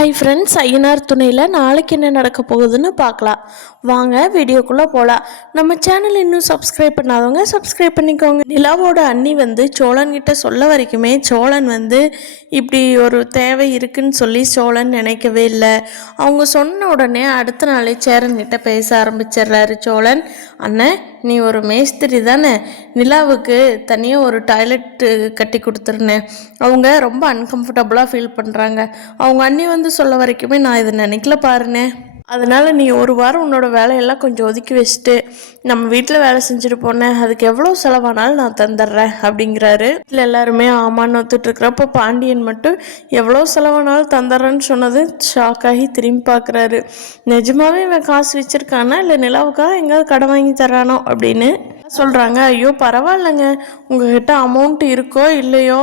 Hi friends, Ayyanar துணையில் நாளைக்கு என்ன நடக்க போகுதுன்னு பார்க்கலாம். வாங்க வீடியோக்குள்ளே போகலாம். நம்ம சேனல் இன்னும் சப்ஸ்கிரைப் பண்ணாதவங்க சப்ஸ்கிரைப் பண்ணிக்கோங்க. நிலாவோட அண்ணி சோழன்கிட்ட சொல்ல வரைக்குமே சோழன் இப்படி ஒரு தேவை இருக்குன்னு சொல்லி சோழன் நினைக்கவே இல்லை. அவங்க சொன்ன உடனே அடுத்த நாளே சேரன்கிட்ட பேச ஆரம்பிச்சிடுறாரு சோழன். அண்ணன், நீ ஒரு மேஸ்திரி தானே, நிலாவுக்கு தனியாக ஒரு டாய்லெட்டு கட்டி கொடுத்துருனேன். அவங்க ரொம்ப அன்கம்ஃபர்டபுளாக ஃபீல் பண்ணுறாங்க. அவங்க அண்ணி சொல்ல வரைக்குமே நான் இதை நினைக்கல பாருனே. அதனால் நீ ஒரு வாரம் உன்னோட வேலையெல்லாம் கொஞ்சம் ஒதுக்கி வச்சுட்டு நம்ம வீட்டில் வேலை செஞ்சுட்டு போனேன், அதுக்கு எவ்வளோ செலவானாலும் நான் தந்துடுறேன் அப்படிங்கிறாரு. இல்லை எல்லாருமே ஆமான்னு ஒத்துட்ருக்கிறப்போ பாண்டியன் மட்டும் எவ்வளோ செலவானாலும் தந்துடுறேன்னு சொன்னது ஷாக்காகி திரும்பி பார்க்குறாரு. நிஜமாவே இவன் காசு வச்சுருக்கானா இல்லை நிலாவுக்காக எங்கேயாவது கடன் வாங்கி தரானோ அப்படின்னு சொல்கிறாங்க. ஐயோ பரவாயில்லைங்க, உங்ககிட்ட அமௌண்ட் இருக்கோ இல்லையோ,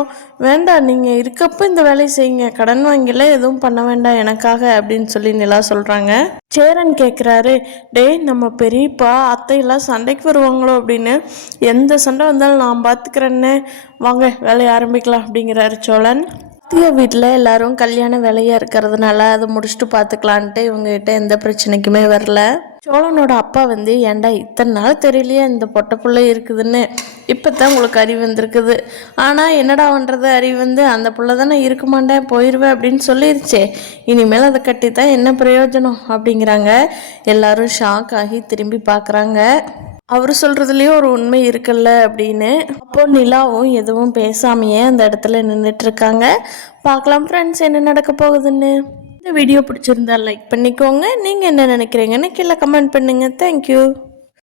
வேண்டாம், நீங்கள் இருக்கப்போ இந்த வேலையை செய்யுங்க, கடன் வாங்கிலாம் எதுவும் பண்ண வேண்டாம் எனக்காக அப்படின்னு சொல்லி நிலா சொல்கிறாங்க. சேரன் கேட்குறாரு, டேய் நம்ம பெரியப்பா அத்தையெல்லாம் சண்டைக்கு வருவாங்களோ அப்படின்னு. எந்த சண்டை வந்தாலும் நான் பார்த்துக்கிறேன்னு, வாங்க வேலையை ஆரம்பிக்கலாம் அப்படிங்கிறாரு சோழன். வீட்டில் எல்லாரும் கல்யாண வேலையாக இருக்கிறதுனால அதை முடிச்சுட்டு பார்த்துக்கலான்ட்டு இவங்ககிட்ட எந்த பிரச்சனைக்குமே வரல. சோழனோட அப்பா ஏன்டா இத்தனை நாள் தெரியலையே இந்த பொட்டை பிள்ளை இருக்குதுன்னு, இப்போ தான் உங்களுக்கு அறிவு வந்திருக்குது. ஆனால் என்னடா பண்ணுறது, அறிவு அந்த பிள்ளை தானே இருக்க மாட்டேன் போயிடுவேன் அப்படின்னு சொல்லிருச்சே, இனிமேல் அதை கட்டி தான் என்ன பிரயோஜனம் அப்படிங்கிறாங்க. எல்லாரும் ஷாக் ஆகி திரும்பி பார்க்குறாங்க. அவர் சொல்கிறதுலேயே ஒரு உண்மை இருக்குல்ல அப்படின்னு. அப்போ நிலாவும் எதுவும் பேசாமையே அந்த இடத்துல நின்றுட்டுருக்காங்க. பார்க்கலாம் ஃப்ரெண்ட்ஸ் என்ன நடக்க போகுதுன்னு. இந்த வீடியோ பிடிச்சிருந்தா லைக் பண்ணிக்கோங்க. நீங்கள் என்ன நினைக்கிறீங்கன்னு கீழே கமெண்ட் பண்ணுங்கள். தேங்க்யூ.